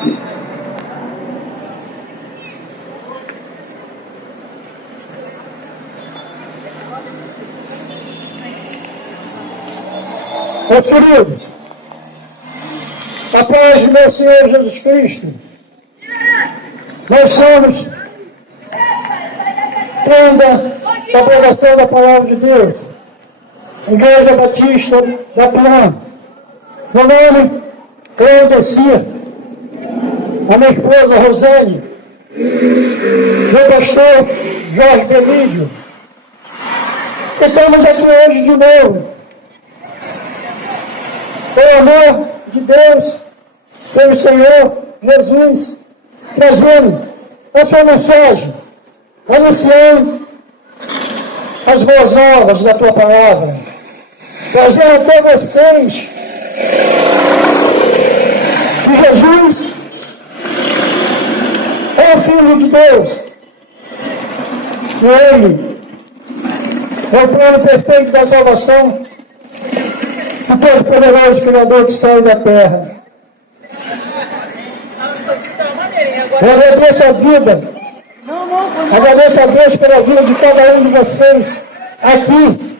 Meus queridos, a paz do meu Senhor Jesus Cristo, nós somos tenda da pregação da Palavra de Deus, Igreja Batista da Piã. Meu nome é Aldecir, a minha esposa Rosane, meu pastor Jorge Belídio. Estamos aqui hoje de novo, pelo amor de Deus, pelo Senhor Jesus, trazendo a sua mensagem, anunciando as boas novas da tua palavra, trazendo até vocês que Jesus é o Filho de Deus, e Ele é o plano perfeito da salvação do Todo-Poderoso Criador do céu e da terra. Eu agradeço a vida, agradeço a Deus pela vida de cada um de vocês aqui,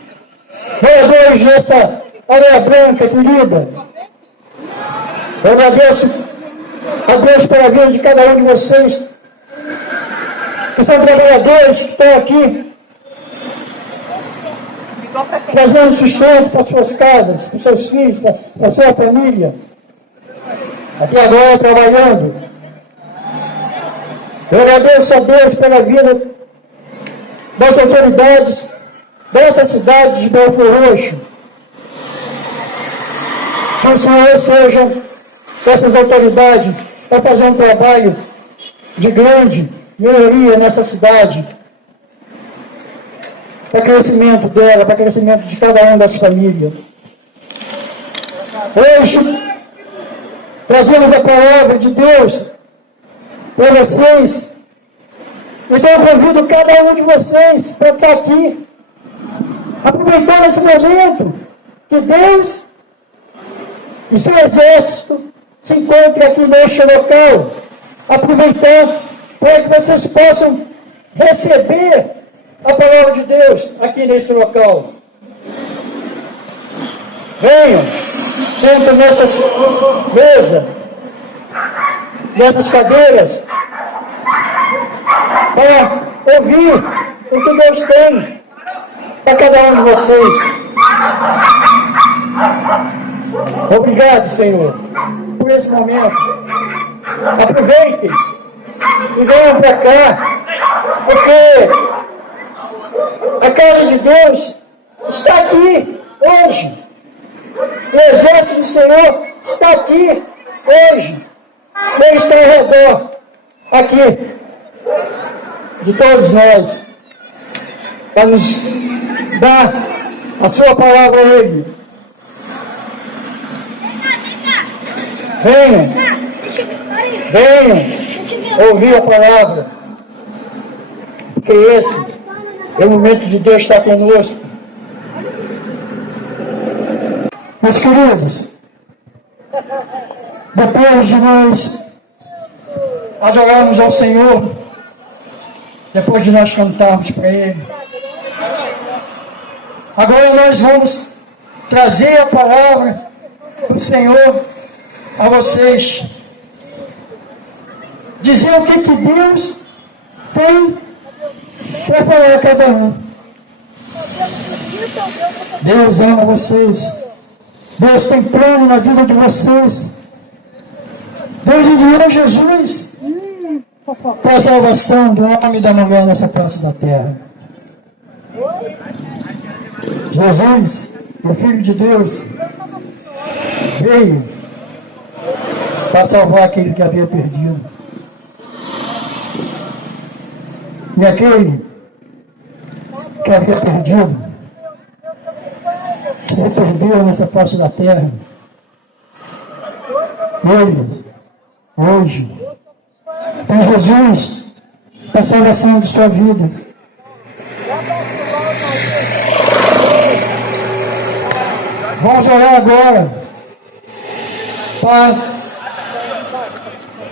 moradores dessa área branca querida. Eu agradeço a Deus pela vida de cada um de vocês, que são trabalhadores que estão aqui, trazendo sustento para suas casas, para seus filhos, para sua família, aqui agora trabalhando. Eu agradeço a Deus pela vida das autoridades dessa cidade de Belford Roxo. Que o Senhor seja essas autoridades para fazer um trabalho de grande melhoria nessa cidade, para crescimento dela, para crescimento de cada uma das famílias. Hoje, trazemos a palavra de Deus para vocês. Então eu convido cada um de vocês para estar aqui, aproveitando esse momento que Deus e seu exército se encontrem aqui neste local, aproveitando para que vocês possam receber a palavra de Deus aqui nesse local. Venham, sentem nessa mesa, nessas cadeiras, para ouvir o que Deus tem para cada um de vocês. Obrigado, Senhor, por esse momento. Aproveitem e venham para cá, porque a casa de Deus está aqui hoje. O exército do Senhor está aqui hoje. Ele está ao redor, aqui, de todos nós, para nos dar a sua palavra a Ele. Venham ouvir a palavra, porque esse é o momento de Deus estar conosco. Meus queridos, depois de nós adorarmos ao Senhor, depois de nós cantarmos para Ele, agora nós vamos trazer a palavra do Senhor a vocês, dizer o que Deus tem para falar a cada um. Deus ama vocês. Deus tem plano na vida de vocês. Deus enviou Jesus para a salvação do homem e da mulher nessa face da terra. Jesus, o Filho de Deus, veio para salvar aquele que havia perdido. E aquele que havia perdido, que se perdeu nessa face da terra, eles, hoje, tem Jesus para a salvação de sua vida. Vamos orar agora para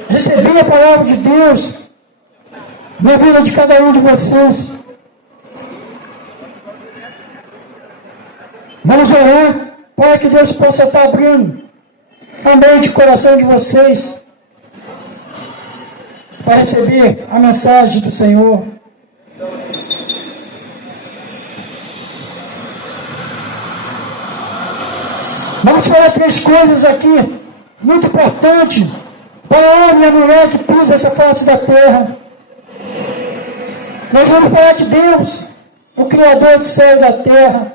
receber a palavra de Deus na vida de cada um de vocês. Vamos orar para que Deus possa estar abrindo a mente e o coração de vocês para receber a mensagem do Senhor. Vamos falar 3 coisas aqui, muito importantes, para o homem e a mulher que pisa essa face da terra. Nós vamos falar de Deus, o Criador do céu e da terra,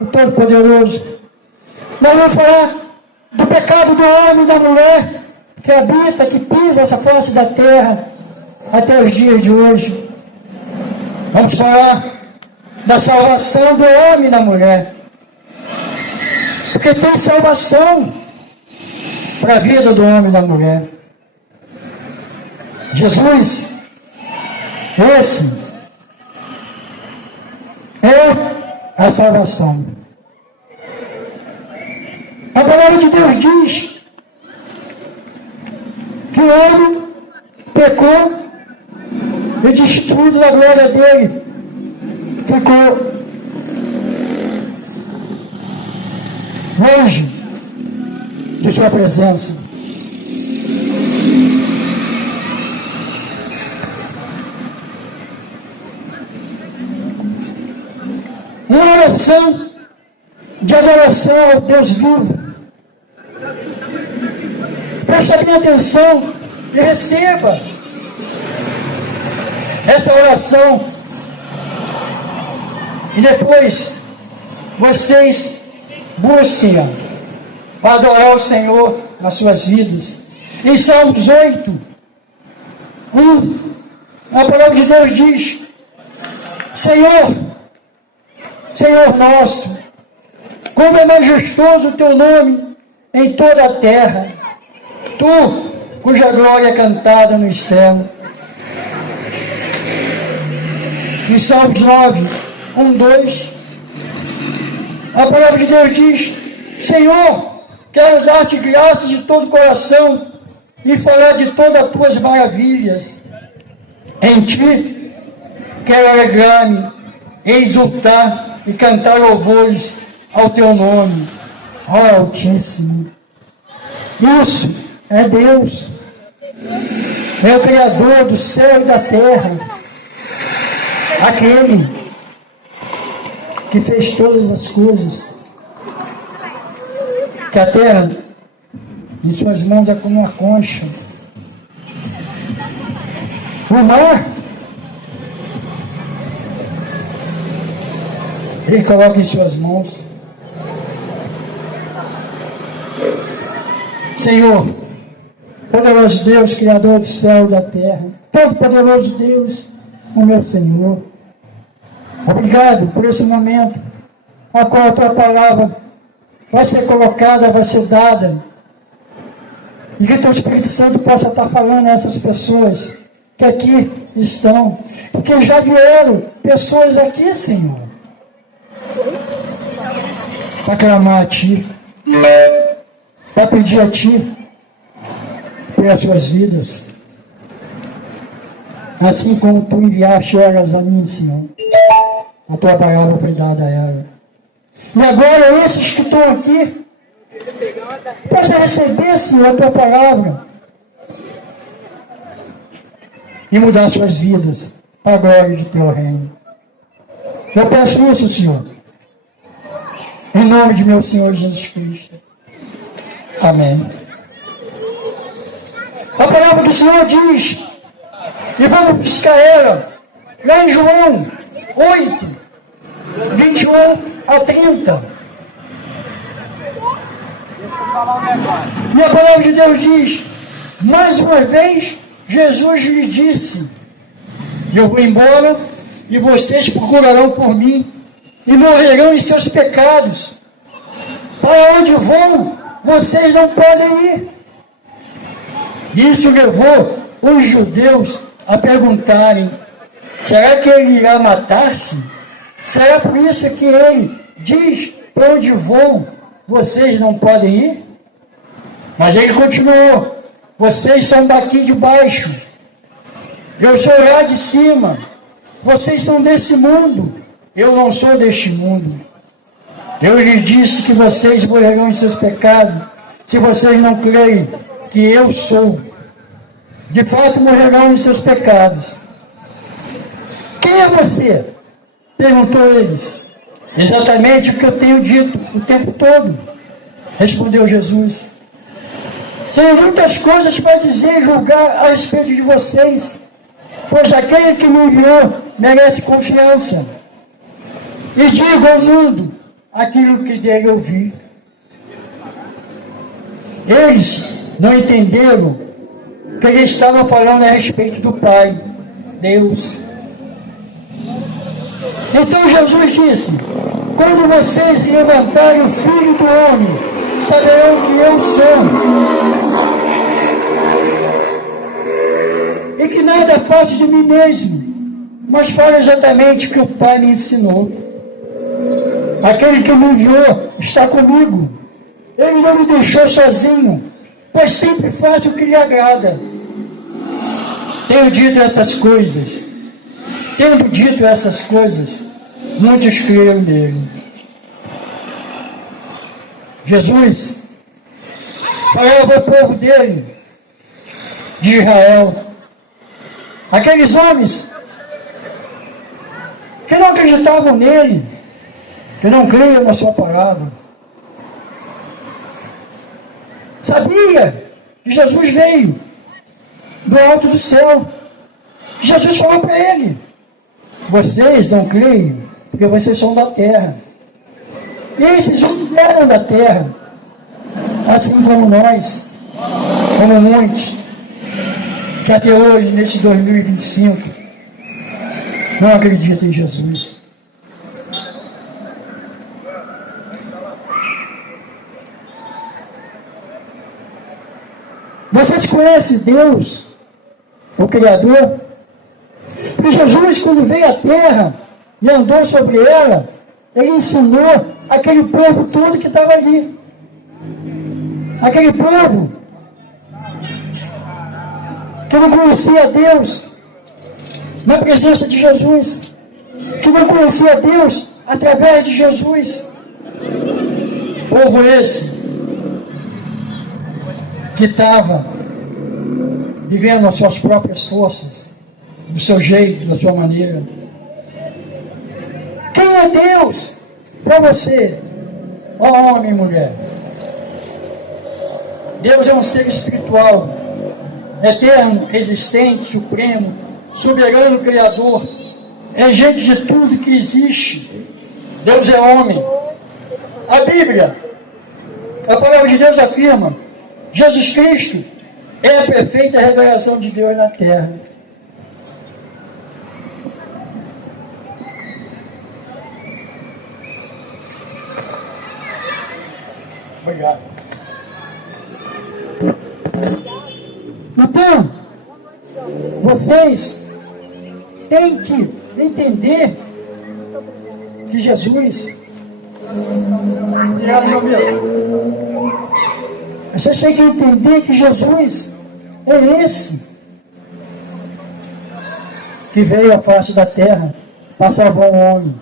o Todo-Poderoso. Nós vamos falar do pecado do homem e da mulher que habita, que pisa essa face da terra até os dias de hoje. Vamos falar da salvação do homem e da mulher. Porque tem salvação para a vida do homem e da mulher. Jesus, esse é a salvação. A palavra de Deus diz que o homem pecou e destituído da glória dele, ficou longe de sua presença. Uma oração de adoração ao Deus vivo. Preste bem atenção e receba essa oração. E depois vocês busquem para adorar o Senhor nas suas vidas. Em Salmos 8, 1, a palavra de Deus diz: Senhor, Senhor nosso, como é majestoso o teu nome em toda a terra, tu, cuja glória é cantada nos céus. Em Salmos 9, 1, 2, a palavra de Deus diz: Senhor, quero dar-te graças de todo o coração e falar de todas as tuas maravilhas. Em ti quero alegrar-me, exultar e cantar louvores ao teu nome, ó Altíssimo. Isso é Deus, é o Criador do céu e da terra, aquele que fez todas as coisas, que a terra em suas mãos é como uma concha, o mar Ele coloca em suas mãos. Senhor, poderoso Deus, Criador do céu e da terra, todo poderoso Deus, o meu Senhor, obrigado por esse momento, a qual a tua palavra vai ser colocada, vai ser dada, e que teu Espírito Santo possa estar falando a essas pessoas que aqui estão, porque já vieram pessoas aqui, Senhor, para clamar a Ti, para pedir a Ti pelas suas vidas, assim como Tu enviaste elas a mim, Senhor. A Tua palavra foi dada a ela. E agora esses que estão aqui, possam receber, Senhor, a Tua palavra e mudar suas vidas para a glória de Teu reino. Eu peço isso, Senhor, em nome de meu Senhor Jesus Cristo. Amém. A palavra do Senhor diz, e vamos buscar ela, lá em João 8, 21 a 30. E a palavra de Deus diz, mais uma vez, Jesus lhe disse, eu vou embora e vocês procurarão por mim e morrerão em seus pecados. Para onde vou, vocês não podem ir. Isso levou os judeus a perguntarem, será que ele irá matar-se? Será por isso que ele diz, para onde vou, vocês não podem ir? Mas ele continuou, vocês são daqui de baixo, eu sou lá de cima, vocês são desse mundo, eu não sou deste mundo. Eu lhes disse que vocês morrerão em seus pecados, se vocês não creem que eu sou. De fato, morrerão em seus pecados. Quem é você? Perguntou eles. Exatamente o que eu tenho dito o tempo todo, respondeu Jesus. Tenho muitas coisas para dizer e julgar a respeito de vocês, pois aquele que me enviou merece confiança. E digo ao mundo aquilo que dele ouvi. Eles não entenderam que ele estava falando a respeito do Pai, Deus. Então Jesus disse: quando vocês levantarem o Filho do Homem, saberão que eu sou. E que nada faço de mim mesmo, mas falo exatamente o que o Pai me ensinou. Aquele que me enviou está comigo. Ele não me deixou sozinho, pois sempre faz o que lhe agrada. Tenho dito essas coisas. Tendo dito essas coisas, muitos creram nele. Jesus falava ao povo dele, de Israel, aqueles homens que não acreditavam nele, que não criam na sua palavra. Sabia que Jesus veio do alto do céu. Jesus falou para ele: vocês não creem porque vocês são da terra. E esses homens eram da terra, assim como nós, como muitos, que até hoje, nesse 2025, não acreditam em Jesus. Vocês conhecem Deus, o Criador? Porque Jesus, quando veio à terra e andou sobre ela, ele ensinou aquele povo todo que estava ali. Aquele povo que não conhecia Deus na presença de Jesus, que não conhecia Deus através de Jesus. Povo esse que estava vivendo as suas próprias forças, do seu jeito, da sua maneira. Quem é Deus para você, ó homem e mulher? Deus é um ser espiritual, eterno, existente, supremo, soberano, criador, regente de tudo que existe. Deus é homem. A Bíblia, a palavra de Deus afirma: Jesus Cristo é a perfeita revelação de Deus na terra. Obrigado. Então, vocês têm que entender que Jesus... Vocês têm que entender que Jesus é esse que veio à face da terra para salvar o homem.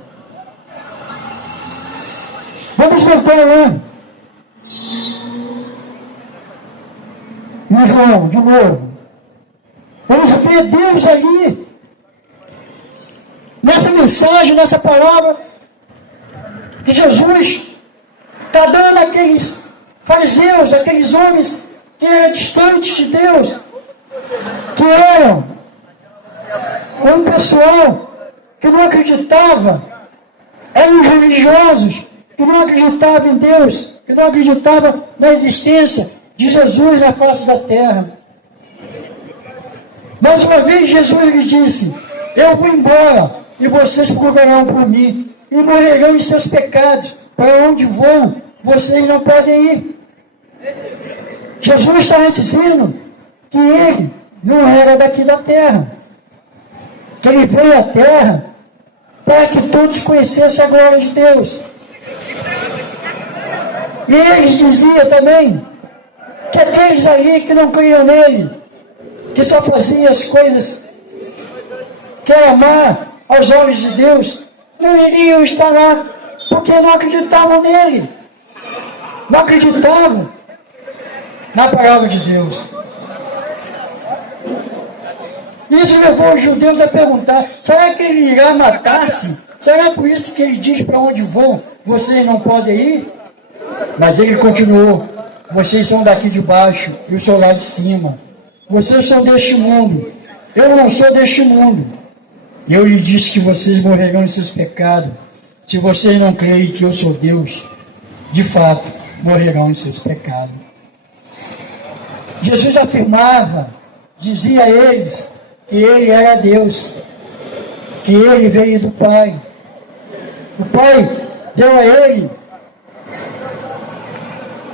Vamos voltar lá no João, de novo. Vamos ver Deus ali, nessa mensagem, nessa palavra, que Jesus está dando àqueles fariseus, aqueles homens que eram distantes de Deus, que eram um pessoal que não acreditava, eram os religiosos que não acreditavam em Deus, que não acreditavam na existência de Jesus na face da terra. Mais uma vez Jesus lhe disse: eu vou embora e vocês procurarão por mim e morrerão em seus pecados. Para onde vou, vocês não podem ir. Jesus estava dizendo que ele não era daqui da terra, que ele veio à terra para que todos conhecessem a glória de Deus. E eles diziam também que aqueles ali que não criam nele, que só faziam as coisas que era amar aos olhos de Deus, não iriam estar lá, porque não acreditavam nele, não acreditavam na palavra de Deus. Isso levou os judeus a perguntar, será que ele irá matar-se? Será por isso que ele diz para onde vão, vocês não podem ir? Mas ele continuou, vocês são daqui de baixo, eu sou lá de cima. Vocês são deste mundo, eu não sou deste mundo. Eu lhe disse que vocês morrerão em seus pecados. Se vocês não creem que eu sou Deus, de fato, morrerão em seus pecados. Jesus afirmava, dizia a eles, que ele era Deus, que ele veio do Pai. O Pai deu a ele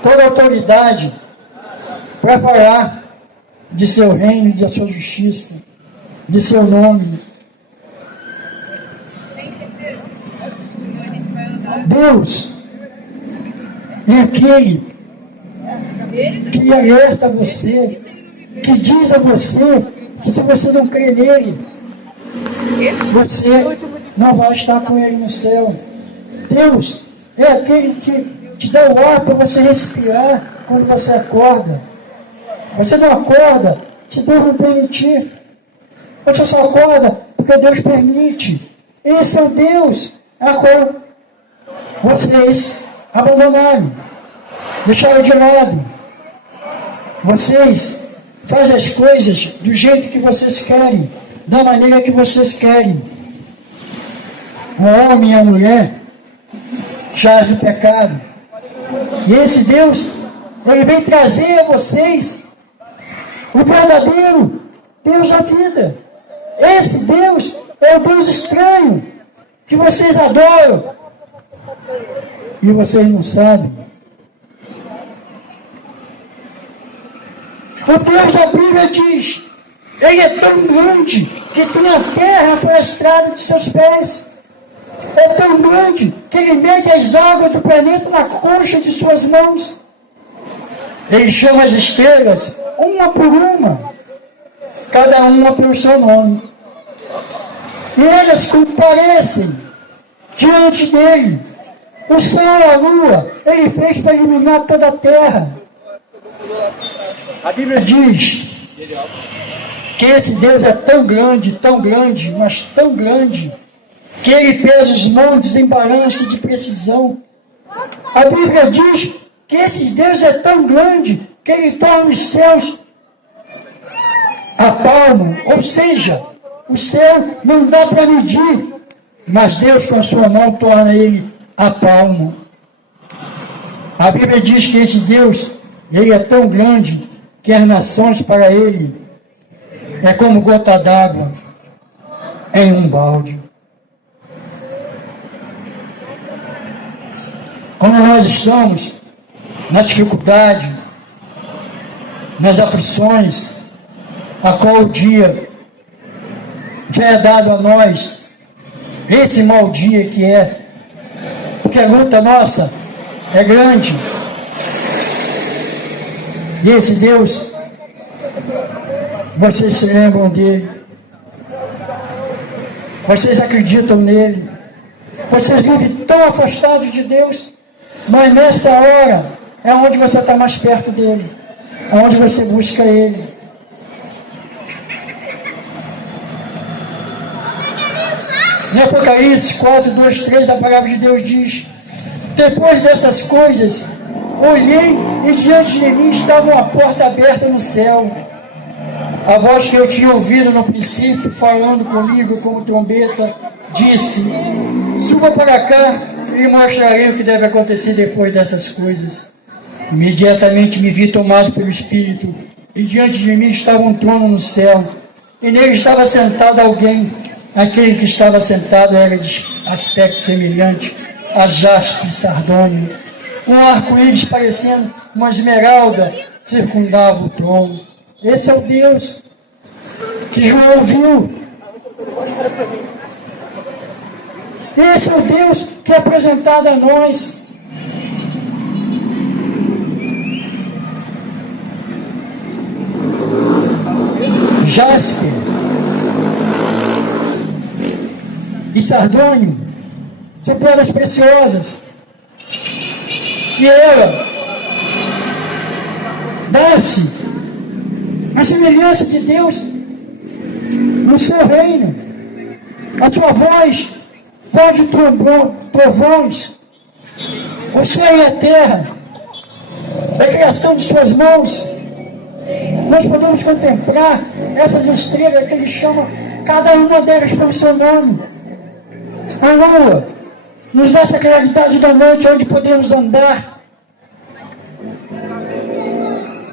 toda a autoridade para falar de seu reino, de sua justiça, de seu nome. Deus é aquele que alerta você, que diz a você que se você não crê nele, você não vai estar com ele no céu. Deus é aquele que te dá o ar para você respirar quando você acorda. Você não acorda se Deus não permitir. Você só acorda porque Deus permite. Esse é o Deus a qual vocês abandonaram, deixaram de lado. Vocês fazem as coisas do jeito que vocês querem, da maneira que vocês querem. O homem e a mulher jaz no pecado. E esse Deus, ele vem trazer a vocês o verdadeiro Deus da vida. Esse Deus é o Deus estranho que vocês adoram e vocês não sabem. O Deus da Bíblia diz, ele é tão grande que tem a terra para a estrada de seus pés. É tão grande que ele mede as águas do planeta na concha de suas mãos. Ele chama as estrelas, uma por uma, cada uma pelo seu nome. E elas comparecem diante dele. O céu e a lua, ele fez para iluminar toda a terra. A Bíblia diz que esse Deus é tão grande, mas tão grande, que ele pesa os montes em balança de precisão. A Bíblia diz que esse Deus é tão grande, que ele torna os céus a palmo, ou seja, o céu não dá para medir, mas Deus com a sua mão torna ele a palmo. A Bíblia diz que esse Deus, ele é tão grande, que as nações para ele é como gota d'água em um balde. Quando nós estamos na dificuldade, nas aflições, a qual o dia já é dado a nós, esse mau dia que é, porque a luta nossa é grande. E esse Deus, vocês se lembram dele, vocês acreditam nele, vocês vivem tão afastados de Deus, mas nessa hora é onde você está mais perto dele, é onde você busca ele. Em Apocalipse 4, 2, 3, a palavra de Deus diz, depois dessas coisas, olhei e diante de mim estava uma porta aberta no céu. A voz que eu tinha ouvido no princípio, falando comigo como trombeta, disse, suba para cá e mostrarei o que deve acontecer depois dessas coisas. Imediatamente me vi tomado pelo Espírito, e diante de mim estava um trono no céu, e nele estava sentado alguém. Aquele que estava sentado era de aspecto semelhante a jaspe e sardônio. Um arco-íris parecendo uma esmeralda circundava o trono. Esse é o Deus que João viu. Esse é o Deus que é apresentado a nós. jaspe e sardônio são pedras preciosas. E ela dá-se a semelhança de Deus no seu reino. A sua voz de trovões, o céu e a terra, a criação de suas mãos. Nós podemos contemplar essas estrelas que ele chama cada uma delas pelo seu nome. A lua nos dá essa claridade da noite onde podemos andar.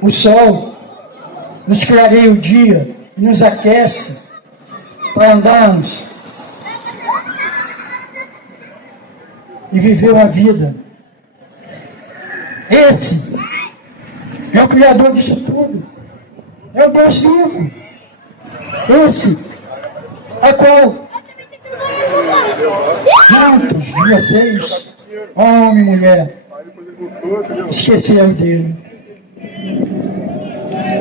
O sol nos clareia o dia e nos aquece para andarmos e viver uma vida. Esse é o Criador disso tudo. É o Deus vivo. Esse a qual muitos de vocês, homem e mulher, esqueceram dele.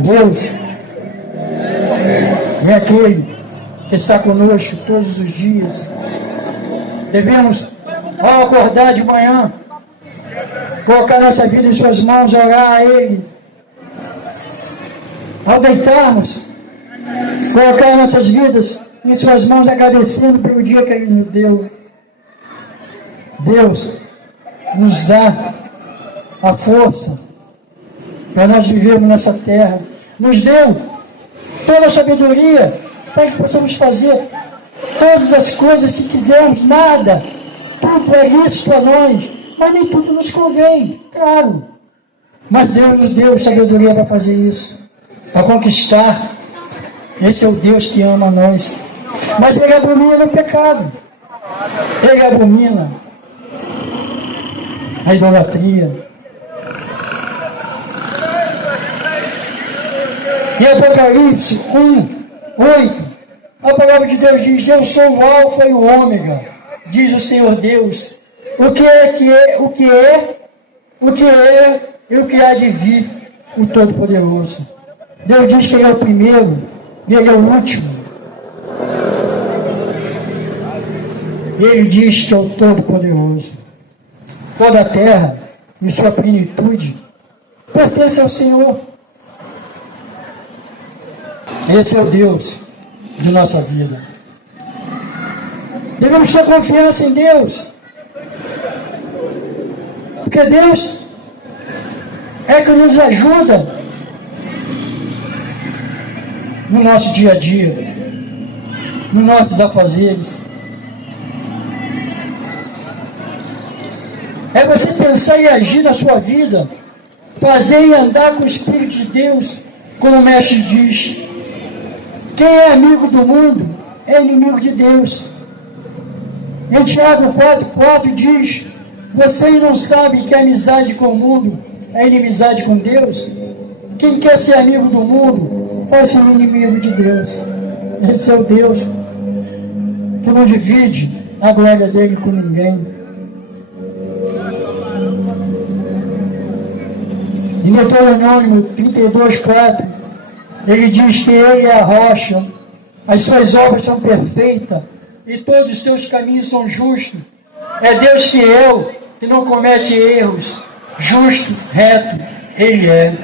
Deus é aquele que está conosco todos os dias. Devemos, ao acordar de manhã, colocar nossa vida em suas mãos, orar a Ele. Ao deitarmos, colocar nossas vidas em suas mãos, agradecendo pelo dia que Ele nos deu. Deus nos dá a força para nós vivermos nessa terra. Nos deu toda a sabedoria para que possamos fazer todas as coisas que quisermos. Nada, tudo é isso para nós, mas nem tudo nos convém, claro. Mas Deus nos deu sabedoria para fazer isso, para conquistar. Esse é o Deus que ama a nós. Mas Ele abomina o pecado. Ele abomina a idolatria. Em Apocalipse 1:8, a palavra de Deus diz: eu sou o Alfa e o Ômega, diz o Senhor Deus. O que é e o que há de vir, o Todo-Poderoso. Deus diz que Ele é o primeiro e Ele é o último. Ele diz que é o Todo-Poderoso. Toda a terra e sua plenitude pertence ao Senhor. Esse é o Deus de nossa vida. Devemos ter confiança em Deus, porque Deus é que nos ajuda no nosso dia a dia, nos nossos afazeres. É você pensar e agir na sua vida, fazer e andar com o Espírito de Deus, como o Mestre diz. Quem é amigo do mundo é inimigo de Deus. Em Tiago 4:4 diz: vocês não sabem que a amizade com o mundo é inimizade com Deus? Quem quer ser amigo do mundo faz-se um inimigo de Deus. Esse é o Deus que não divide a glória dele com ninguém. Em Deuteronômio 32:4, ele diz que Ele é a rocha, as suas obras são perfeitas e todos os seus caminhos são justos. É Deus fiel, que não comete erros, justo, reto, Ele é.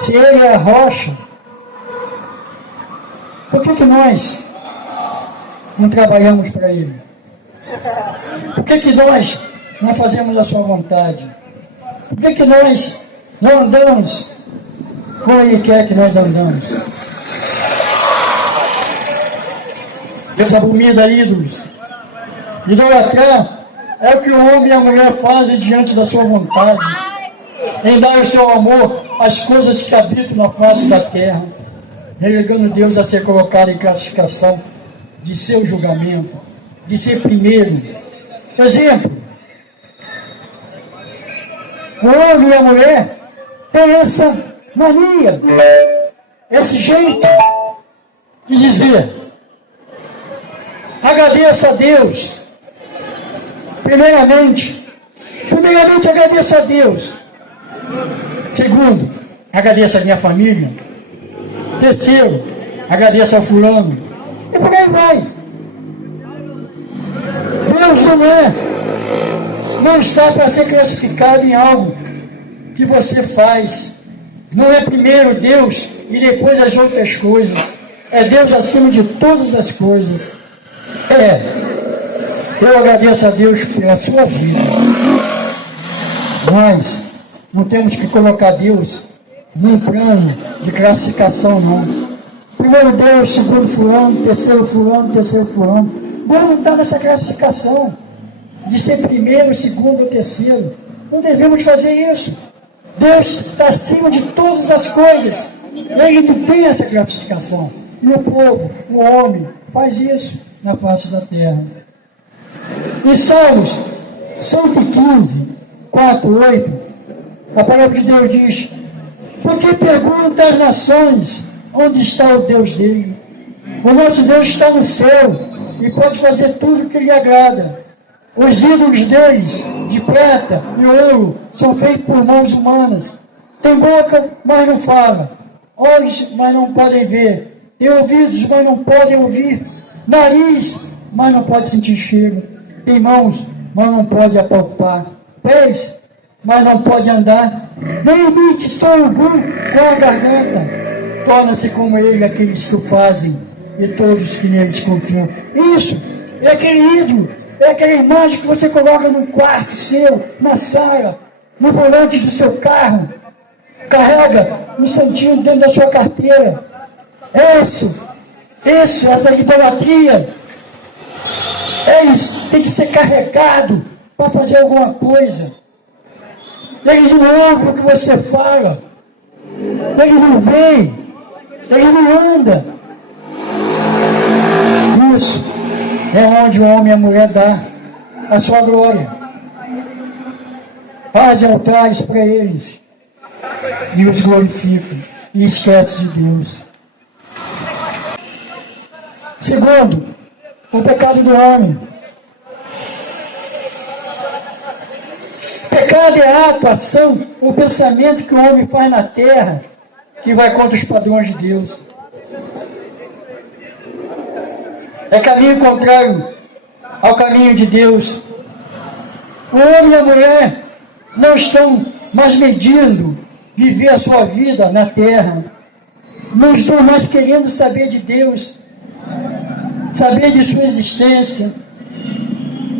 Se Ele é a rocha, por que nós não trabalhamos para Ele? Por que nós não fazemos a sua vontade? Por que nós não andamos como Ele quer que nós andamos? Deus abomina ídolos. Idolatrar é o que o homem e a mulher fazem diante da sua vontade, em dar o seu amor às coisas que habitam na face da terra, relegando Deus a ser colocado em classificação de seu julgamento, de ser primeiro. Exemplo: o homem e a mulher têm essa mania, esse jeito de dizer: agradeça a Deus. Primeiramente agradeça a Deus. Segundo, agradeço a minha família. Terceiro, agradeço ao fulano. E por aí vai. Deus não está para ser classificado em algo que você faz. Não é primeiro Deus e depois as outras coisas. É Deus acima de todas as coisas. Eu agradeço a Deus pela sua vida. Nós não temos que colocar Deus num plano de classificação, não. Primeiro Deus, segundo fulano, terceiro fulano, terceiro fulano. Deus não está nessa classificação de ser primeiro, segundo ou terceiro. Não devemos fazer isso. Deus está acima de todas as coisas. Ele não tem essa classificação. E o povo, o homem, faz isso na face da terra. Em Salmos 115, 4, 8, a palavra de Deus diz: porque pergunta às nações onde está o Deus dele. O nosso Deus está no céu e pode fazer tudo o que lhe agrada. Os ídolos deles, de prata e ouro, são feitos por mãos humanas. Tem boca, mas não fala. Olhos, mas não podem ver. Tem ouvidos, mas não podem ouvir. Nariz, mas não pode sentir cheiro. Tem mãos, mas não pode apalpar. Pés, mas não pode andar. Nem emite som algum com a garganta. Torna-se como ele aqueles que o fazem e todos que neles confiam. Isso é aquele ídolo, é aquela imagem que você coloca no quarto seu, na sala, no volante do seu carro, carrega um santinho dentro da sua carteira. Essa idolatria, eles têm que ser carregados para fazer alguma coisa. Eles não ouvem o que você fala, eles não veem, eles não andam. Isso é onde o homem e a mulher dão a sua glória. Fazem altares para eles e os glorificam e esquecem de Deus. Segundo, o pecado do homem. Pecado é a atuação, o pensamento que o homem faz na terra que vai contra os padrões de Deus. É caminho contrário ao caminho de Deus. O homem e a mulher não estão mais medindo viver a sua vida na terra. Não estão mais querendo saber de Deus, saber de sua existência.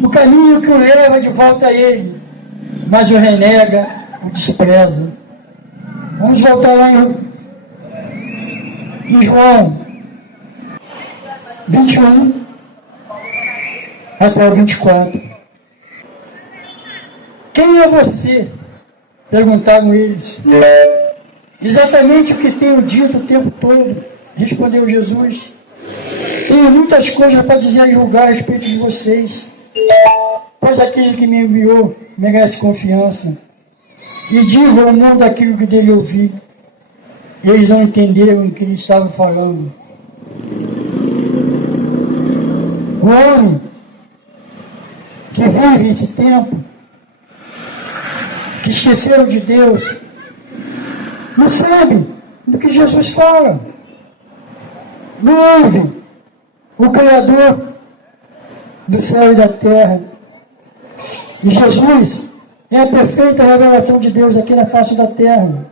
O caminho que o leva de volta a Ele, mas o renega, o despreza. Vamos voltar lá em João 21 até o 24. Quem é você? Perguntaram eles. Exatamente o que tenho dito o tempo todo, respondeu Jesus. Tenho muitas coisas para dizer e julgar a respeito de vocês, pois aquele que me enviou merece confiança. E digo ao mundo aquilo que dele ouvi. Eles não entenderam o que eles estavam falando. O homem que vive esse tempo, que esqueceram de Deus, não sabe do que Jesus fala. Não ouve o Criador do céu e da terra. E Jesus é a perfeita revelação de Deus aqui na face da terra.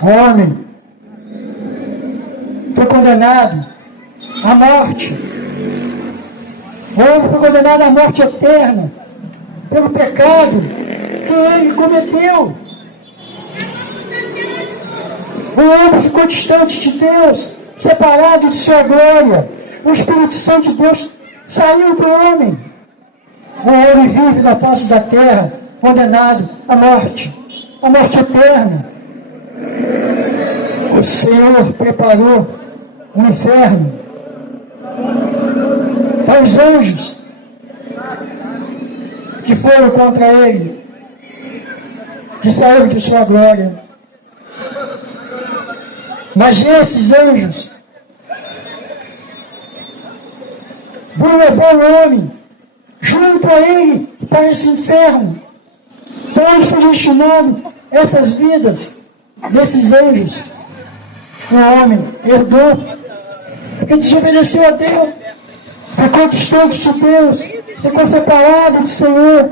O homem foi condenado à morte. O homem foi condenado à morte eterna pelo pecado que ele cometeu. O homem ficou distante de Deus, separado de sua glória. O Espírito Santo de Deus saiu do homem. O homem vive na face da terra, condenado à morte eterna. O Senhor preparou o inferno para os anjos que foram contra ele, que saíram de sua glória. Mas esses anjos vão levar o homem junto a ele para esse inferno. Para onde foi destinado essas vidas desses anjos? O homem herdou, porque desobedeceu a Deus, ficou distante de Deus, ficou separado do Senhor,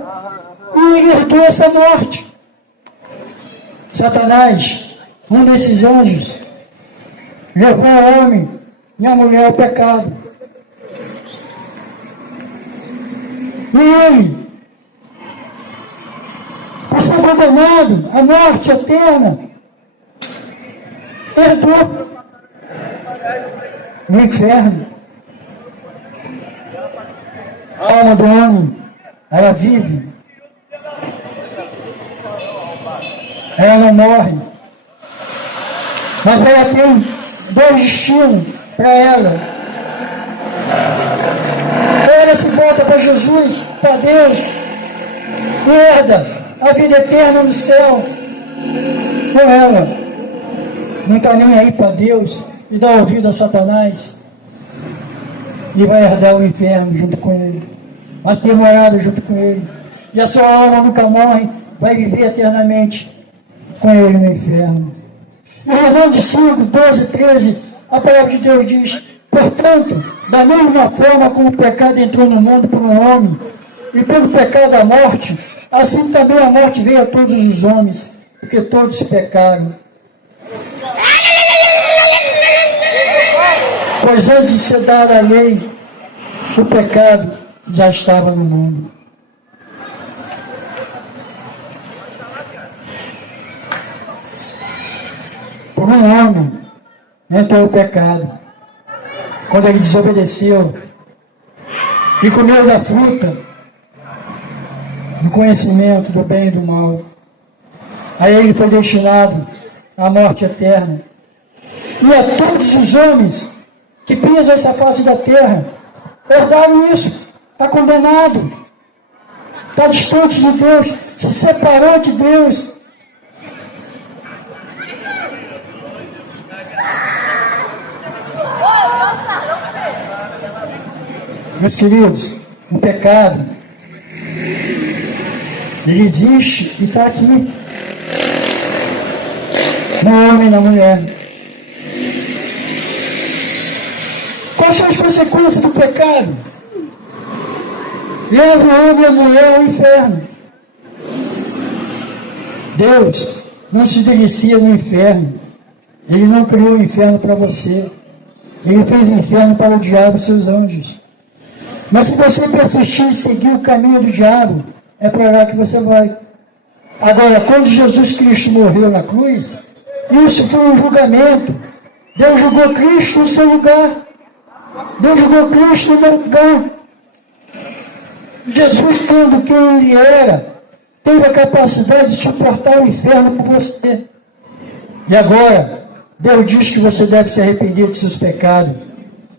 e herdou essa morte. Satanás, um desses anjos, levou o homem e a mulher ao pecado. E ele, por ser condenado à morte eterna, herdou o inferno. A alma do homem, ela vive, ela não morre, mas ela tem dois destinos para ela. Ela se volta para Jesus, para Deus, e herda a vida eterna no céu. Ou ela não está nem aí para Deus e dá ouvido a Satanás e vai herdar o inferno junto com ele, vai ter morada junto com ele, e a sua alma nunca morre, vai viver eternamente com ele no inferno. Em Romanos 5, 12, 13, a palavra de Deus diz: portanto, da mesma forma como o pecado entrou no mundo por um homem, e pelo pecado a morte, assim também a morte veio a todos os homens, porque todos pecaram. Pois antes de ser dada a lei, o pecado já estava no mundo. Por um homem entrou o pecado, quando ele desobedeceu e comeu da fruta do conhecimento do bem e do mal. Aí ele foi destinado à morte eterna. E a todos os homens que pisam essa face da terra herdaram isso, está condenado, está distante de Deus, se separou de Deus. Meus queridos, o pecado, ele existe e está aqui, no homem e na mulher. Quais são as consequências do pecado? Leva o homem e a mulher ao inferno. Deus não se delicia no inferno. Ele não criou o inferno para você. Ele fez o inferno para o diabo e seus anjos. Mas se você persistir em seguir o caminho do diabo, é para lá que você vai. Agora, quando Jesus Cristo morreu na cruz, isso foi um julgamento. Deus julgou Cristo no seu lugar. Deus julgou Cristo no meu lugar. Jesus, sendo quem ele era, teve a capacidade de suportar o inferno por você. E agora, Deus diz que você deve se arrepender de seus pecados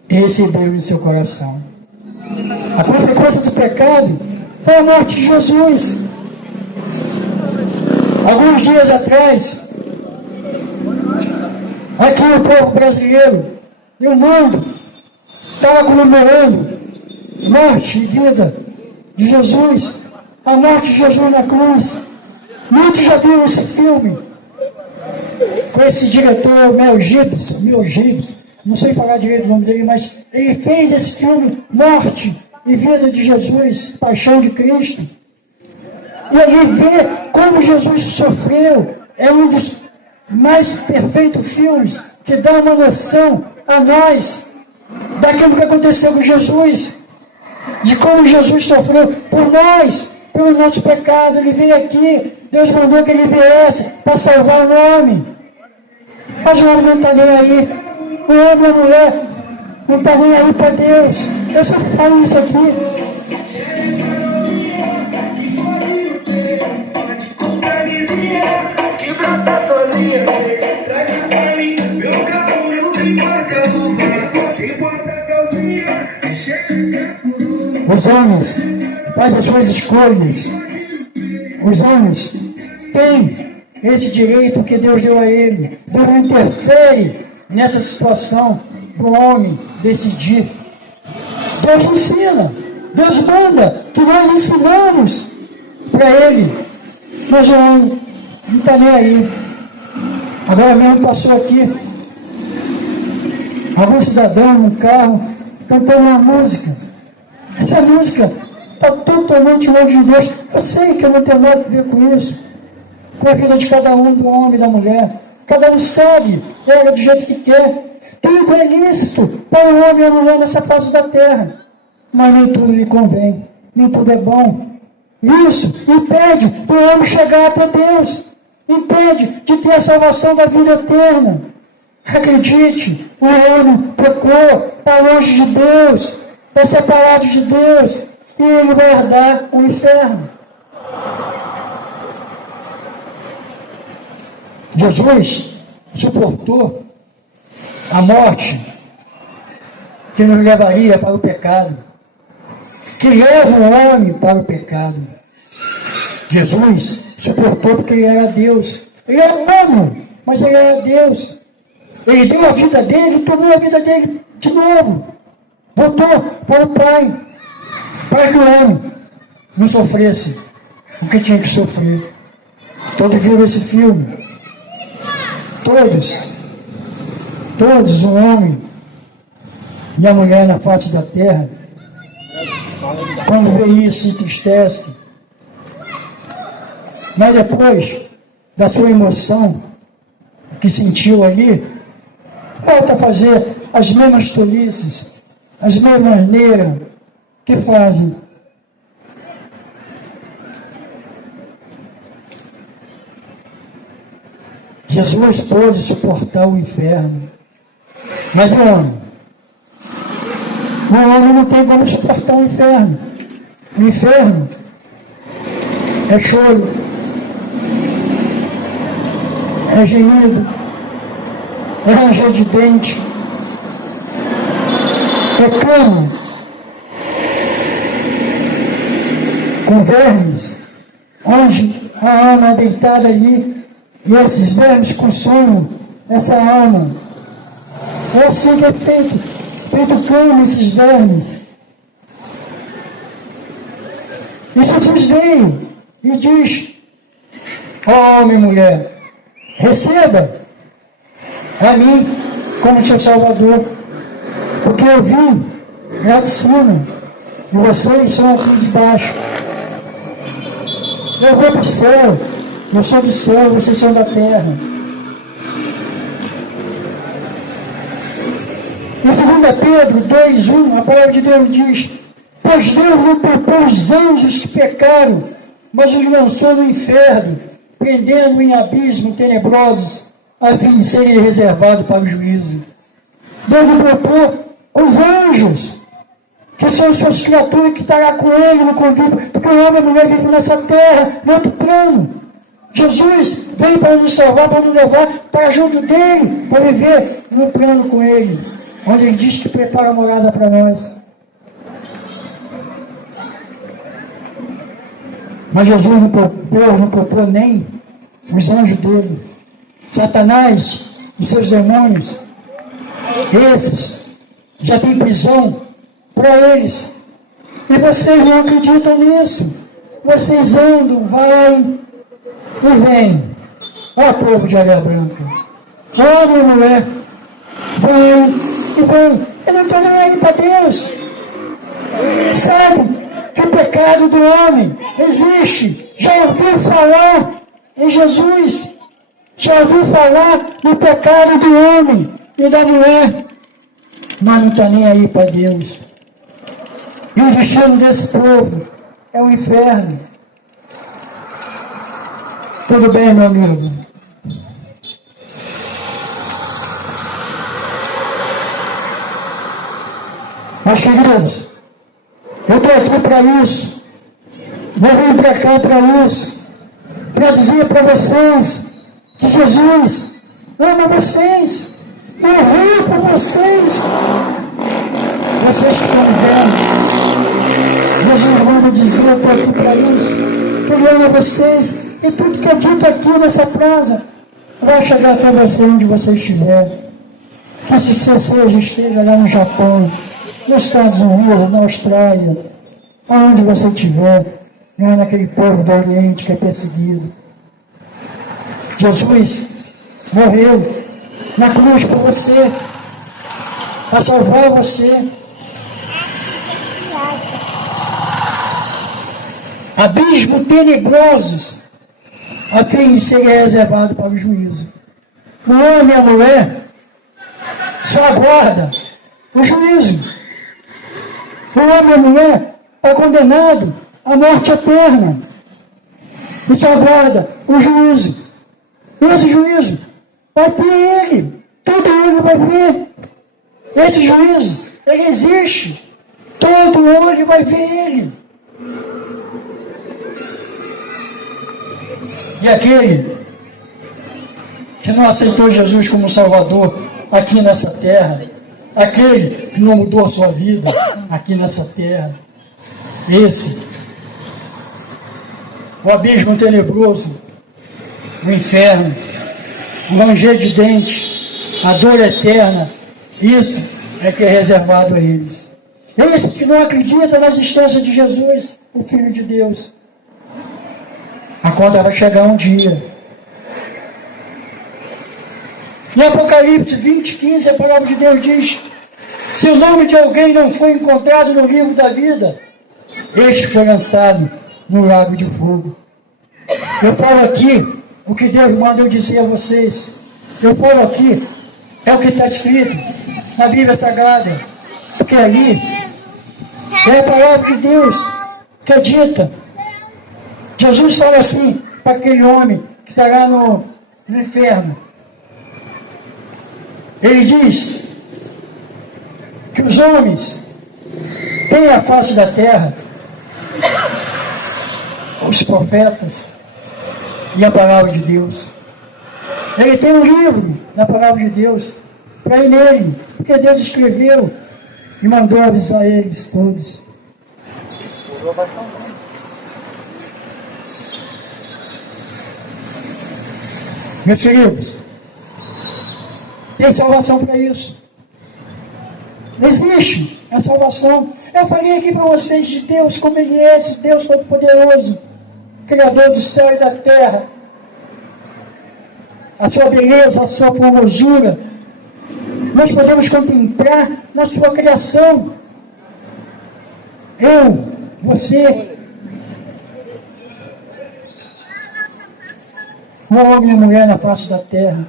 e receber em seu coração. A consequência do pecado foi a morte de Jesus. Alguns dias atrás, aqui o povo brasileiro e o mundo estava comemorando morte e vida de Jesus, a morte de Jesus na cruz. Muitos já viram esse filme com esse diretor Mel Gibson, não sei falar direito o nome dele, mas ele fez esse filme, Morte e Vida de Jesus, Paixão de Cristo. E ali vê como Jesus sofreu. É um dos mais perfeitos filmes que dá uma noção a nós daquilo que aconteceu com Jesus, de como Jesus sofreu por nós, pelo nosso pecado. Ele veio aqui, Deus mandou que ele viesse para salvar o homem. Mas o homem não está nem aí. O homem e a mulher não está nem aí para Deus. Eu sempre falo isso aqui. Que brota sozinha, traz pra mim, meu carro não tem marca do se bota a calcinha e chega. Os homens fazem as suas escolhas. Os homens têm esse direito que Deus deu a ele. Deus não interfere nessa situação do homem decidir. Deus ensina, Deus manda que nós ensinamos para ele. Mas o homem não está nem aí. Agora mesmo passou aqui algum cidadão no carro cantando uma música. Essa música está totalmente longe de Deus. Eu sei que eu não tenho nada a ver com isso. Com a vida de cada um, do homem e da mulher. Cada um sabe, pega do jeito que quer. Tudo é lícito para o homem e a mulher nessa face da terra. Mas nem tudo lhe convém. Nem tudo é bom. Isso impede o homem chegar até Deus. Impede de ter a salvação da vida eterna. Acredite, o homem pecou, está longe de Deus, está separado de Deus, e ele vai herdar o inferno. Jesus suportou a morte que nos levaria para o pecado, que leva o homem para o pecado. Jesus suportou porque ele era Deus. Ele era humano, mas ele era Deus. Ele deu a vida dele e tornou a vida dele de novo. Voltou para o Pai, para que o homem não sofresse o que tinha que sofrer. Todos viram esse filme. Todos, o homem e a mulher na face da terra, quando vê isso, se entristece. Mas depois da sua emoção que sentiu ali, volta a fazer as mesmas tolices, as mesmas neiras que fazem. Jesus pôde suportar o inferno, mas o homem não tem como suportar o inferno. O inferno é choro, é gemido, é ranger de dente, é cama com vermes, onde a alma é deitada ali, e esses vermes consomem essa alma. É assim que é feito cama esses vermes. E Jesus veio e diz: homem e mulher, receba a mim como seu Salvador, porque eu vim lá de cima e vocês são aqui de baixo. Eu vou para o céu, eu sou do céu, vocês são da terra. Em 2 Pedro 2:1, a palavra de Deus diz: pois Deus não poupou os anjos que pecaram, mas os lançou no inferno, prendendo em abismos tenebrosos, a fim de serem reservados para o juízo. Deus não poupou os anjos, que são suas criaturas que estará com ele no convívio, porque o homem e a mulher vivem nessa terra, no outro plano. Jesus veio para nos salvar, para nos levar para junto dele, para viver no plano com ele, onde ele diz que prepara a morada para nós. Mas Jesus não poupou nem os anjos dele. Satanás e seus demônios, esses já têm prisão para eles. E vocês não acreditam nisso. Vocês andam, vai e vem. Ó povo de areia branca. Homem e mulher. Vai e vem. Eu não estou nem aí para Deus. Sabe que o pecado do homem existe. Já ouviu falar em Jesus? Já ouviu falar no pecado do homem e da mulher? Mas não está nem aí para Deus. E o destino desse povo é o inferno. Tudo bem, meu amigo? Mas, queridos, eu estou aqui para isso. Vou vir para cá para isso. Para dizer para vocês que Jesus ama vocês. Morreu por vocês. Vocês que estão vendo. Jesus manda dizer, eu estou aqui para isso. Que Ele ama vocês. E tudo que é dito aqui nessa frase vai chegar até você onde você estiver. Que se você esteja lá no Japão, nos Estados Unidos, na Austrália, aonde você estiver, não é naquele povo do Oriente que é perseguido. Jesus morreu na cruz por você, para salvar você. Abismo tenebrosos a quem seria reservado para o juízo. O homem e a mulher só aguarda o juízo. O homem e a mulher é condenado à morte eterna. E só aguarda o juízo. Esse juízo vai ter ele. Todo olho vai ver. Esse juízo, ele existe. Todo olho vai ver ele. E aquele que não aceitou Jesus como Salvador aqui nessa terra, aquele que não mudou a sua vida aqui nessa terra, esse, o abismo tenebroso, o inferno, o ranger de dente, a dor eterna, isso é que é reservado a eles. Esse que não acredita na existência de Jesus, o Filho de Deus. A conta vai chegar um dia. Em Apocalipse 20:15, a palavra de Deus diz: se o nome de alguém não foi encontrado no livro da vida, este foi lançado no lago de fogo. Eu falo aqui o que Deus manda eu dizer a vocês. Eu falo aqui, é o que está escrito na Bíblia Sagrada. Porque ali é a palavra de Deus que é dita. Jesus fala assim para aquele homem que está lá no inferno. Ele diz que os homens têm a face da terra, os profetas e a palavra de Deus. Ele tem um livro da palavra de Deus para ir nele, porque Deus escreveu e mandou avisar eles todos. Meus queridos, tem salvação para isso. Existe a salvação. Eu falei aqui para vocês de Deus, como Ele é, esse Deus Todo-Poderoso, Criador do céu e da terra. A sua beleza, a sua formosura. Nós podemos contemplar na sua criação. Eu, você, o homem e a mulher na face da terra.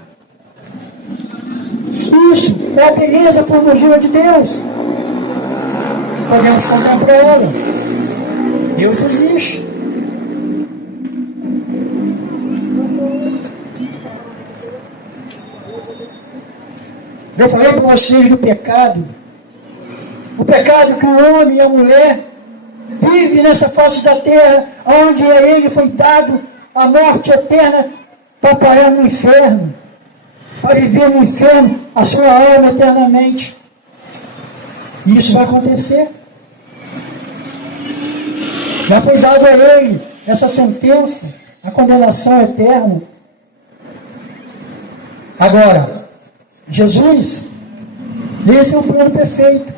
Isso é a beleza, a formosura de Deus. Podemos contemplar ela. Deus existe. Eu falei para vocês do pecado. O pecado que o homem e a mulher vivem nessa face da terra, onde a ele foi dado a morte eterna para parar no inferno, para viver no inferno a sua alma eternamente. E isso vai acontecer. Já foi dado a ele essa sentença, a condenação eterna. Agora, Jesus, esse é o plano perfeito.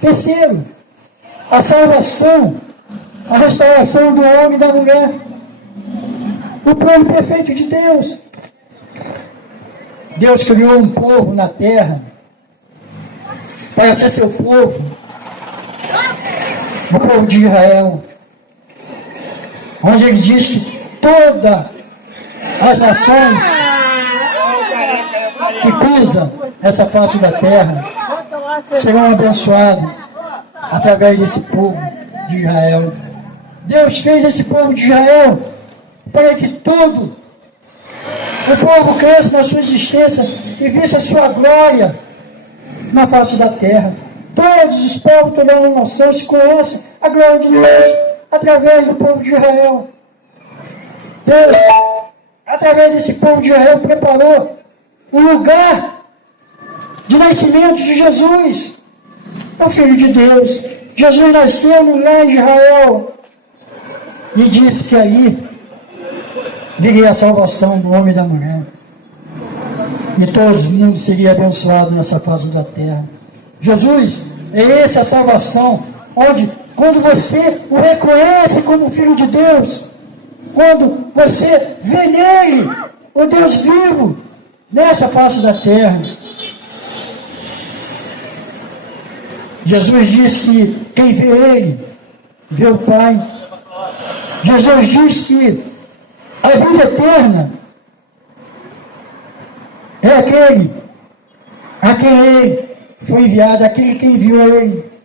Terceiro, a salvação, a restauração do homem e da mulher. O plano perfeito de Deus. Deus criou um povo na terra para ser seu povo, o povo de Israel, onde ele diz que todas as nações que pisam essa face da terra serão abençoados através desse povo de Israel. Deus fez esse povo de Israel para que todo o povo cresça na sua existência e visse a sua glória na face da terra. Todos os povos, toda a nação se conhecem a glória de Deus através do povo de Israel. Deus, através desse povo de Israel, preparou o lugar de nascimento de Jesus, o Filho de Deus. Jesus nasceu no lar de Israel e disse que aí viria a salvação do homem e da mulher. E todos os mundos seriam abençoados nessa face da terra. Jesus é essa salvação, onde quando você o reconhece como Filho de Deus, quando você vê nele o Deus vivo nessa face da terra. Jesus disse que quem vê ele, vê o Pai. Jesus diz que a vida eterna é aquele a quem ele foi enviado, aquele que enviou ele.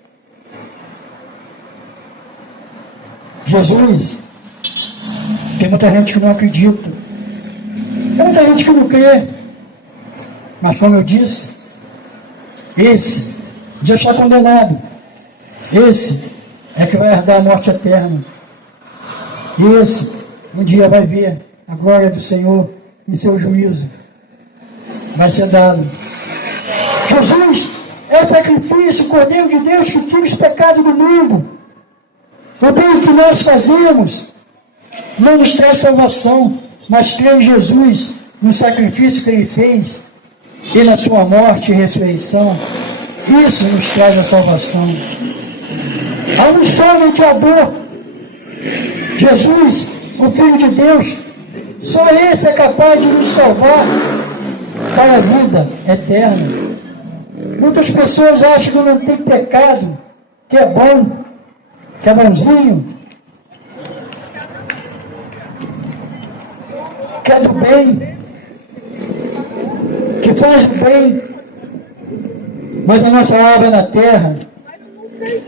Jesus, tem muita gente que não acredita, tem muita gente que não crê, mas como eu disse, esse já está condenado, esse é que vai herdar a morte eterna, esse um dia vai ver a glória do Senhor em seu juízo, vai ser dado. Jesus é o sacrifício, o Cordeiro de Deus que tira os pecados do mundo. O bem que nós fazemos não nos traz salvação, mas crer em Jesus, no sacrifício que Ele fez e na sua morte e ressurreição. Isso nos traz a salvação. Há um só mediador, Jesus, o Filho de Deus. Só esse é capaz de nos salvar para a vida eterna. Muitas pessoas acham que não tem pecado, que é bom, que é bonzinho, que é do bem, que faz o bem, mas a nossa obra na terra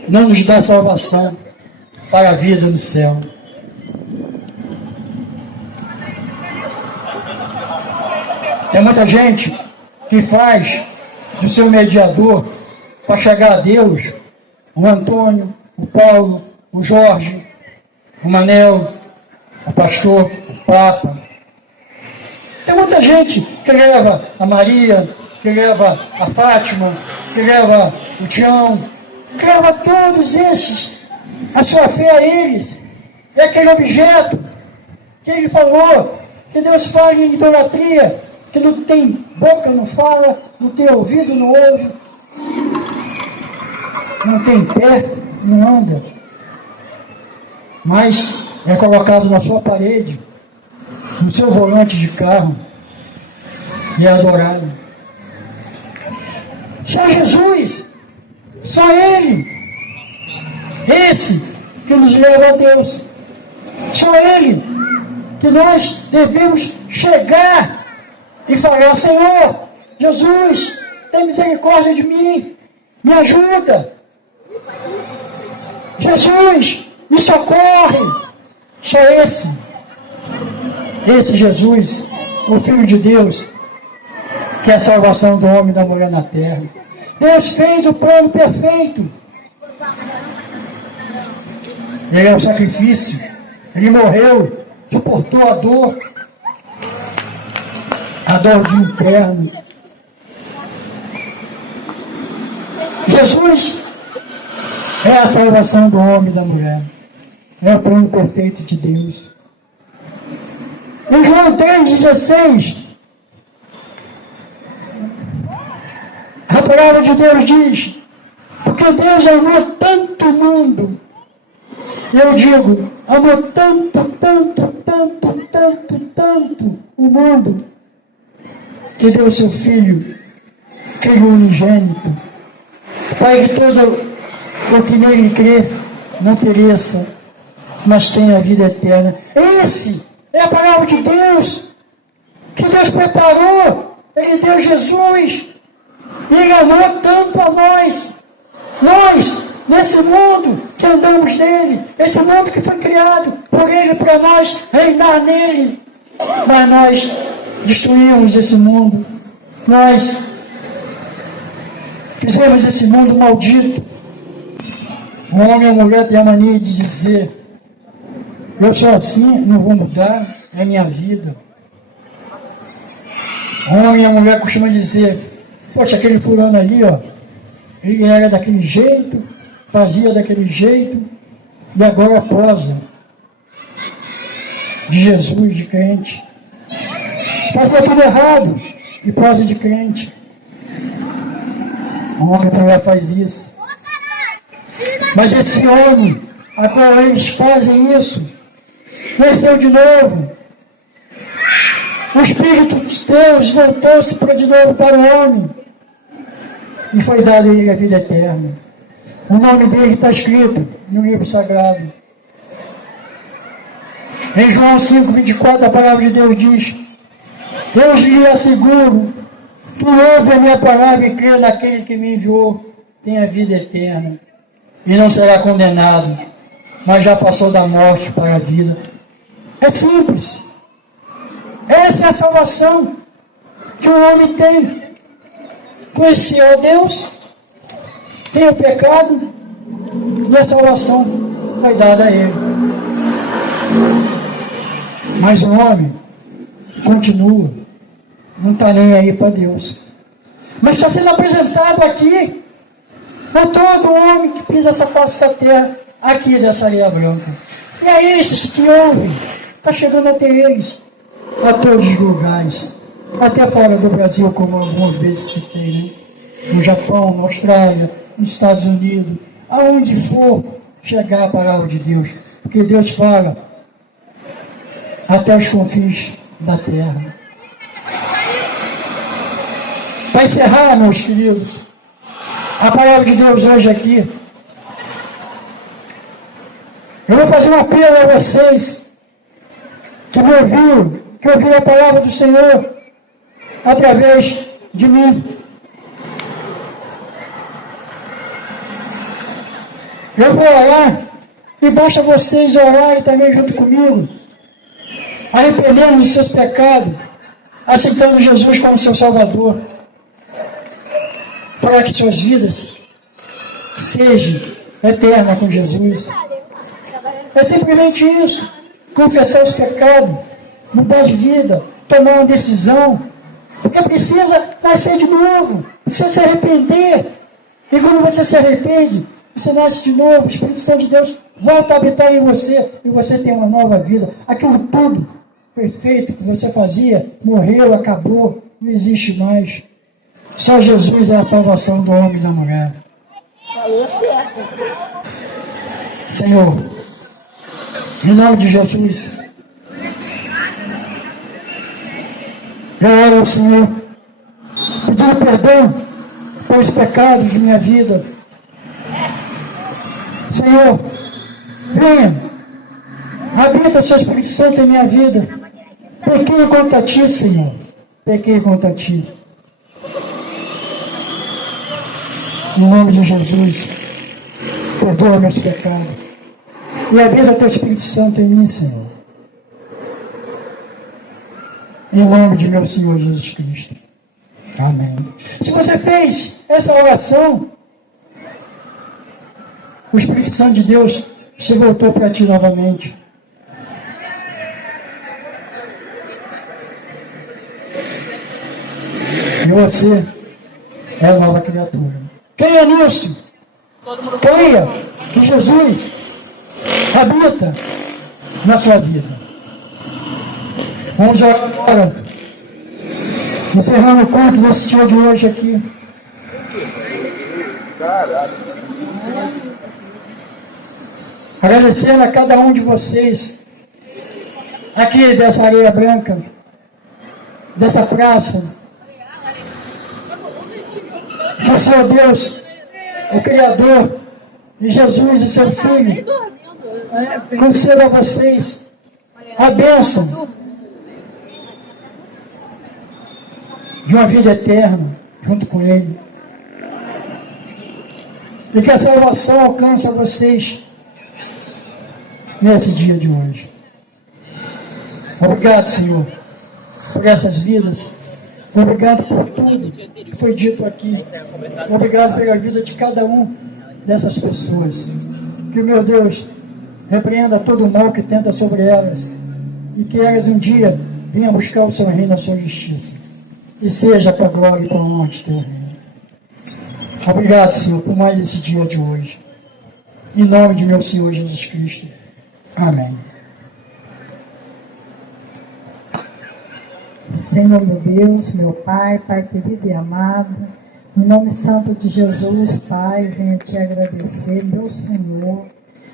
não nos dá salvação para a vida no céu. Tem muita gente que faz do seu mediador para chegar a Deus o Antônio, o Paulo, o Jorge, o Manel, o pastor, o Papa. Tem muita gente que leva a Maria, que leva a Fátima, que leva o Tião, que leva todos esses, a sua fé a eles. É aquele objeto que ele falou, que Deus faz em idolatria, que não tem boca, não fala, não tem ouvido, não ouve, não tem pé, não anda, mas é colocado na sua parede, no seu volante de carro, e é adorado. Só Jesus, só Ele, esse que nos leva a Deus, só Ele que nós devemos chegar e falar: Senhor, Jesus, tem misericórdia de mim, me ajuda. Jesus, me socorre. Só esse Jesus, o Filho de Deus, que é a salvação do homem e da mulher na terra. Deus fez o plano perfeito. Ele é o sacrifício, Ele morreu, suportou a dor do inferno. Jesus é a salvação do homem e da mulher. É o plano perfeito de Deus. Em João 3,16, a palavra de Deus diz: porque Deus amou tanto o mundo, eu digo, amou tanto o mundo, que deu seu Filho, Filho unigênito, para que todo o que nele crê não pereça, mas tenha a vida eterna. Esse é a palavra de Deus, que Deus preparou. Ele deu Jesus, e Ele amou tanto a nós, nesse mundo que andamos nele, esse mundo que foi criado por Ele para nós reinar nele, mas nós destruímos esse mundo, nós fizemos esse mundo maldito. O homem e a mulher têm a mania de dizer: eu sou assim, não vou mudar, é minha vida. O homem e a mulher costumam dizer: poxa, aquele fulano ali, ó, ele era daquele jeito, fazia daquele jeito, e agora posa de Jesus, de crente. Faz tudo errado e posa de crente. O homem e a mulher faz isso. Mas esse homem, a qual eles fazem isso, nasceu de novo. O Espírito de Deus voltou-se de novo para o homem e foi dado a ele a vida eterna. O nome dele está escrito no livro sagrado. Em João 5,24, a palavra de Deus diz: eu lhe asseguro, quem ouve a minha palavra e crê naquele que me enviou, tem a vida eterna e não será condenado, mas já passou da morte para a vida. É simples. Essa é a salvação que o homem tem. Conhecer a Deus, tem o pecado e a salvação foi dada a ele. Mas o homem continua, não está nem aí para Deus. Mas está sendo apresentado aqui a todo homem que pisa essa face da terra, aqui dessa areia branca. E é esses que ouvem, está chegando até eles, a todos os lugares, até fora do Brasil, como algumas vezes citei, né? No Japão, na Austrália, nos Estados Unidos, aonde for chegar a palavra de Deus, porque Deus fala até os confins da terra. Para encerrar, meus queridos, a palavra de Deus hoje aqui, eu vou fazer um apelo a vocês que me ouviram, que ouviram a palavra do Senhor através de mim. Eu vou orar e basta vocês orarem também junto comigo, arrependendo dos seus pecados, aceitando Jesus como seu Salvador, para que suas vidas sejam eternas com Jesus. É simplesmente isso. Confessar os pecados, mudar de vida, tomar uma decisão. Porque precisa nascer de novo, precisa se arrepender. E quando você se arrepende, você nasce de novo, o Espírito Santo de Deus volta a habitar em você e você tem uma nova vida. Aquilo tudo perfeito que você fazia, morreu, acabou, não existe mais. Só Jesus é a salvação do homem e da mulher. Falou certo. Senhor, em nome de Jesus, eu oro ao Senhor, pedindo perdão pelos pecados de minha vida. Senhor, venha, habita o seu Espírito Santo em minha vida. Pequei contra ti, Senhor, pequei contra ti. Em nome de Jesus, perdoa meus pecados. E habita o teu Espírito Santo em mim, Senhor. Em nome de meu Senhor Jesus Cristo. Amém. Se você fez essa oração, o Espírito Santo de Deus se voltou para ti novamente. E você é a nova criatura. Creia nisso. Creia que Jesus habita na sua vida. Vamos orar agora, encerrando o culto desse dia de hoje aqui. Agradecendo a cada um de vocês aqui dessa areia branca, dessa praça, que o Senhor Deus, o Criador, de Jesus e seu Filho, conceda a vocês a bênção de uma vida eterna junto com Ele. E que a salvação alcance a vocês nesse dia de hoje. Obrigado, Senhor, por essas vidas. Obrigado por tudo que foi dito aqui. Obrigado pela vida de cada um dessas pessoas. Que, meu Deus, repreenda todo o mal que tenta sobre elas. E que elas um dia venham buscar o seu reino, a sua justiça. E seja para a glória e para a honra de teu reino. Obrigado, Senhor, por mais esse dia de hoje. Em nome de meu Senhor Jesus Cristo. Amém. Senhor, meu Deus, meu Pai, Pai querido e amado, Em nome santo de Jesus, Pai, venho te agradecer, meu Senhor,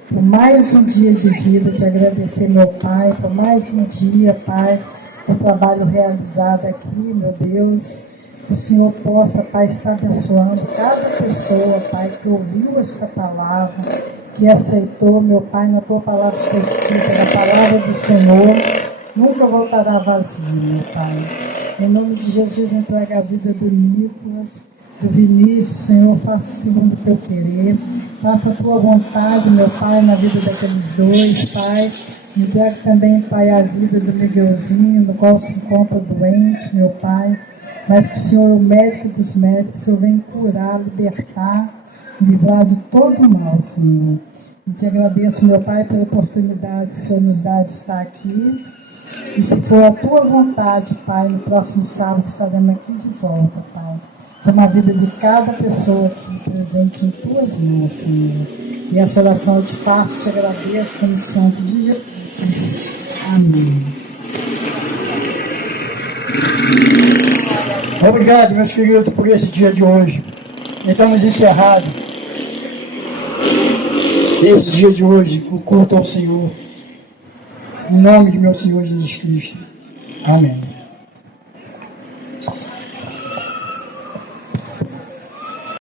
por mais um dia de vida, te agradecer, meu Pai, por mais um dia, Pai, o trabalho realizado aqui, meu Deus, que o Senhor possa, Pai, estar abençoando cada pessoa, Pai, que ouviu esta palavra, que aceitou, meu Pai, na tua palavra está escrita, na palavra do Senhor, nunca voltará vazio, meu Pai. Em nome de Jesus, entrega a vida do Nicolas, do Vinícius, Senhor, faça segundo o teu querer, faça a tua vontade, meu Pai, na vida daqueles dois, Pai. Entrega também, Pai, a vida do Miguelzinho, no qual se encontra doente, meu Pai, mas que o Senhor é o médico dos médicos, o Senhor vem curar, libertar, livrar de todo o mal, Senhor. Eu te agradeço, meu Pai, pela oportunidade que o Senhor nos dá de estar aqui. E se for a tua vontade, Pai, no próximo sábado estaremos aqui de volta, Pai. Toma a vida de cada pessoa aqui presente em tuas mãos, Senhor. E essa oração eu te faço, te agradeço, no santo de Jesus. Amém. Obrigado, meus queridos, por esse dia de hoje. Estamos encerrados esse dia de hoje, o culto ao Senhor. Em nome de meu Senhor Jesus Cristo. Amém.